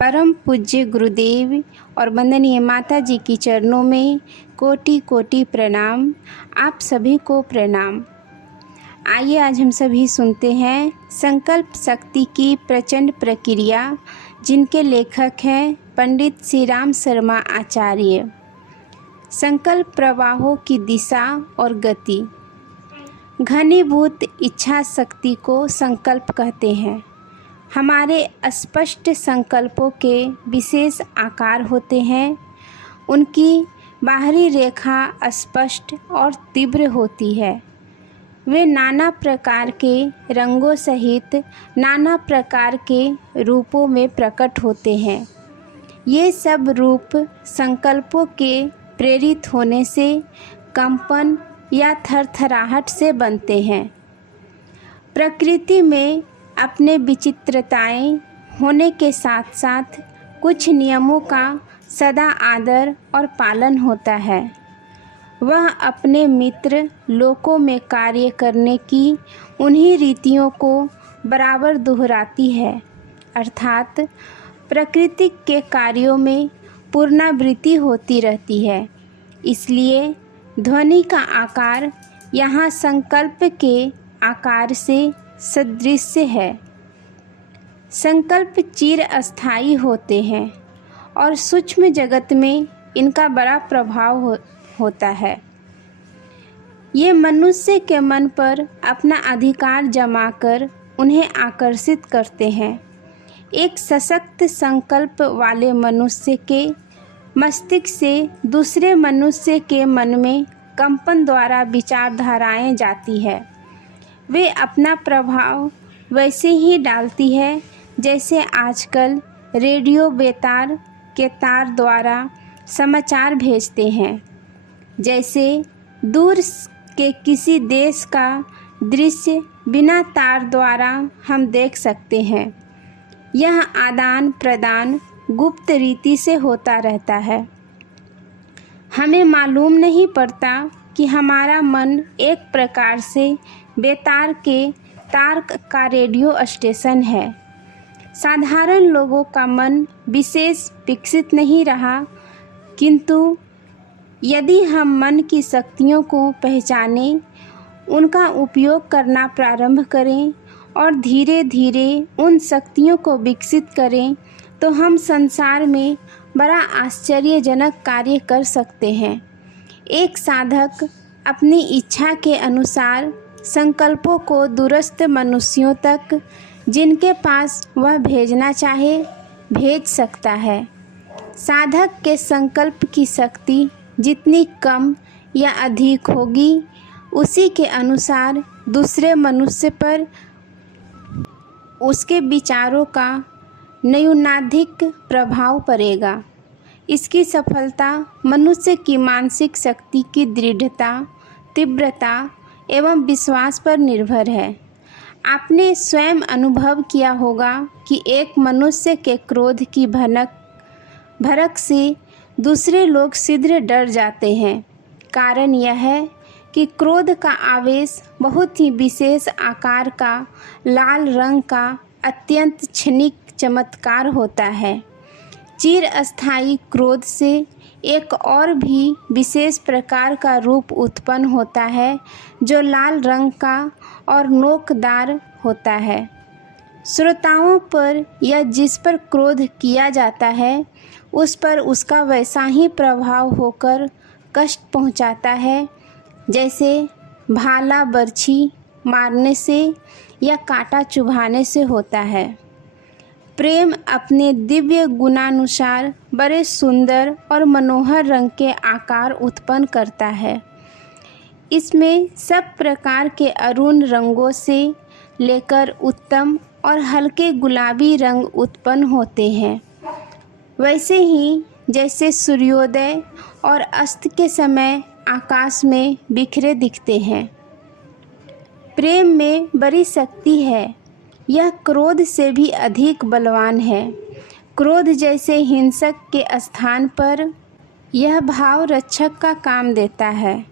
परम पूज्य गुरुदेव और वंदनीय माता जी की चरणों में कोटि कोटि प्रणाम। आप सभी को प्रणाम। आइए आज हम सभी सुनते हैं संकल्प शक्ति की प्रचंड प्रक्रिया, जिनके लेखक हैं पंडित श्री राम शर्मा आचार्य। संकल्प प्रवाहों की दिशा और गति। घनीभूत इच्छा शक्ति को संकल्प कहते हैं। हमारे स्पष्ट संकल्पों के विशेष आकार होते हैं। उनकी बाहरी रेखा स्पष्ट और तीव्र होती है। वे नाना प्रकार के रंगों सहित नाना प्रकार के रूपों में प्रकट होते हैं। ये सब रूप संकल्पों के प्रेरित होने से कंपन या थरथराहट से बनते हैं। प्रकृति में अपने विचित्रताएं होने के साथ साथ कुछ नियमों का सदा आदर और पालन होता है। वह अपने मित्र लोकों में कार्य करने की उन्हीं रीतियों को बराबर दोहराती है, अर्थात प्रकृति के कार्यों में पुनरावृत्ति होती रहती है। इसलिए ध्वनि का आकार यहाँ संकल्प के आकार से सदृश है। संकल्प चिरस्थायी होते हैं और सूक्ष्म जगत में इनका बड़ा प्रभाव होता है। ये मनुष्य के मन पर अपना अधिकार जमाकर उन्हें आकर्षित करते हैं। एक सशक्त संकल्प वाले मनुष्य के मस्तिष्क से दूसरे मनुष्य के मन में कंपन द्वारा विचारधाराएं जाती है। वे अपना प्रभाव वैसे ही डालती है जैसे आजकल रेडियो बेतार के तार द्वारा समाचार भेजते हैं। जैसे दूर के किसी देश का दृश्य बिना तार द्वारा हम देख सकते हैं। यह आदान प्रदान गुप्त रीति से होता रहता है। हमें मालूम नहीं पड़ता कि हमारा मन एक प्रकार से बेतार के तार का रेडियो स्टेशन है। साधारण लोगों का मन विशेष विकसित नहीं रहा, किंतु यदि हम मन की शक्तियों को पहचानें, उनका उपयोग करना प्रारंभ करें और धीरे धीरे उन शक्तियों को विकसित करें, तो हम संसार में बड़ा आश्चर्यजनक कार्य कर सकते हैं। एक साधक अपनी इच्छा के अनुसार संकल्पों को दूरस्थ मनुष्यों तक, जिनके पास वह भेजना चाहे, भेज सकता है। साधक के संकल्प की शक्ति जितनी कम या अधिक होगी, उसी के अनुसार दूसरे मनुष्य पर उसके विचारों का न्यूनाधिक प्रभाव पड़ेगा। इसकी सफलता मनुष्य की मानसिक शक्ति की दृढ़ता, तीव्रता एवं विश्वास पर निर्भर है। आपने स्वयं अनुभव किया होगा कि एक मनुष्य के क्रोध की भड़क से दूसरे लोग शीघ्र डर जाते हैं। कारण यह है कि क्रोध का आवेश बहुत ही विशेष आकार का लाल रंग का अत्यंत क्षणिक चमत्कार होता है। चिरस्थायी क्रोध से एक और भी विशेष प्रकार का रूप उत्पन्न होता है, जो लाल रंग का और नोकदार होता है। श्रोताओं पर या जिस पर क्रोध किया जाता है, उस पर उसका वैसा ही प्रभाव होकर कष्ट पहुंचाता है, जैसे भाला बर्छी मारने से या कांटा चुभाने से होता है। प्रेम अपने दिव्य गुणानुसार बड़े सुंदर और मनोहर रंग के आकार उत्पन्न करता है। इसमें सब प्रकार के अरुण रंगों से लेकर उत्तम और हल्के गुलाबी रंग उत्पन्न होते हैं। वैसे ही जैसे सूर्योदय और अस्त के समय आकाश में बिखरे दिखते हैं। प्रेम में बड़ी शक्ति है। यह क्रोध से भी अधिक बलवान है। क्रोध जैसे हिंसक के स्थान पर यह भाव रक्षक का काम देता है।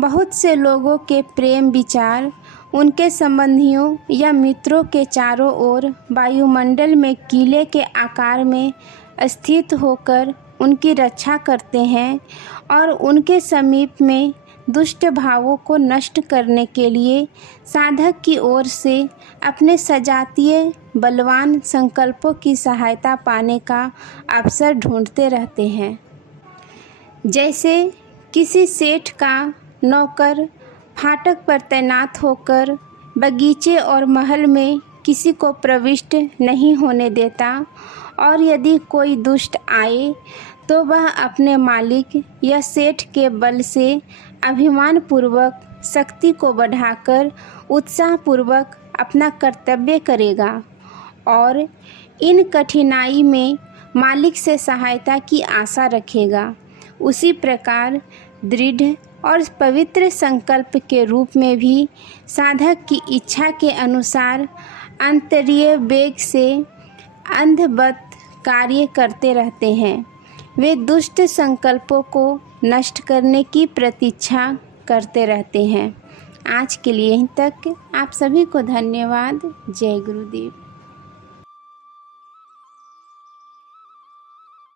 बहुत से लोगों के प्रेम विचार उनके संबंधियों या मित्रों के चारों ओर वायुमंडल में कीले के आकार में स्थित होकर उनकी रक्षा करते हैं और उनके समीप में दुष्ट भावों को नष्ट करने के लिए साधक की ओर से अपने सजातीय बलवान संकल्पों की सहायता पाने का अवसर ढूंढते रहते हैं। जैसे किसी सेठ का नौकर फाटक पर तैनात होकर बगीचे और महल में किसी को प्रविष्ट नहीं होने देता, और यदि कोई दुष्ट आए तो वह अपने मालिक या सेठ के बल से अभिमानपूर्वक शक्ति को बढ़ाकर उत्साहपूर्वक अपना कर्तव्य करेगा और इन कठिनाई में मालिक से सहायता की आशा रखेगा। उसी प्रकार दृढ़ और पवित्र संकल्प के रूप में भी साधक की इच्छा के अनुसार अंतरीय वेग से अंधवत कार्य करते रहते हैं। वे दुष्ट संकल्पों को नष्ट करने की प्रतीक्षा करते रहते हैं। आज के लिए यहीं तक। आप सभी को धन्यवाद। जय गुरुदेव।